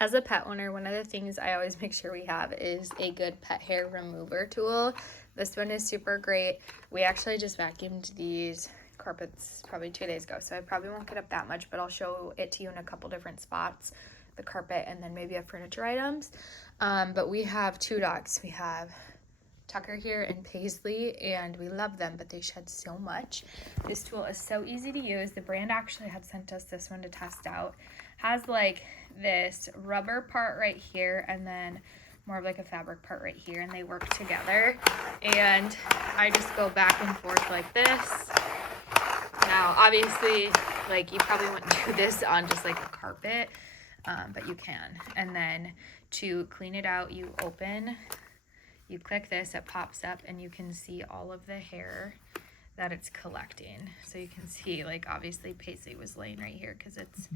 As a pet owner, one of the things I always make sure we have is a good pet hair remover tool. This one is super great. We actually just vacuumed these carpets probably 2 days ago, so I probably won't get up that much, but I'll show it to you in a couple different spots, the carpet and then maybe a furniture items. But we have 2 dogs. We have Tucker here and Paisley, and we love them, but they shed so much. This tool is so easy to use. The brand actually had sent us this one to test out. Has like this rubber part right here and then more of like a fabric part right here, and they work together. And I just go back and forth like this. Now, obviously, like you probably wouldn't do this on just like a carpet, but you can. And then to clean it out, you click this, it pops up, and you can see all of the hair that it's collecting. So you can see, like, obviously Paisley was laying right here because it's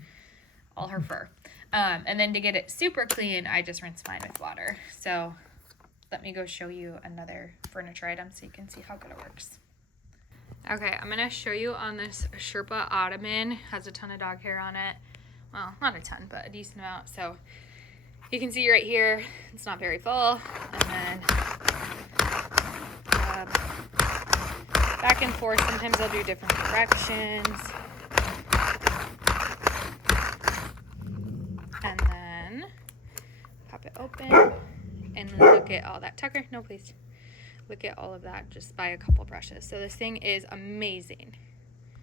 all her fur. And then to get it super clean, I just rinse mine with water. So let me go show you another furniture item so you can see how good it works. Okay, I'm gonna show you on this Sherpa ottoman. Has a ton of dog hair on it. Well, not a ton, but a decent amount. So you can see right here, it's not very full. And then back and forth, sometimes I'll do different directions. And then pop it open and look at all that. Tucker, no please. Look at all of that just by a couple brushes. So this thing is amazing.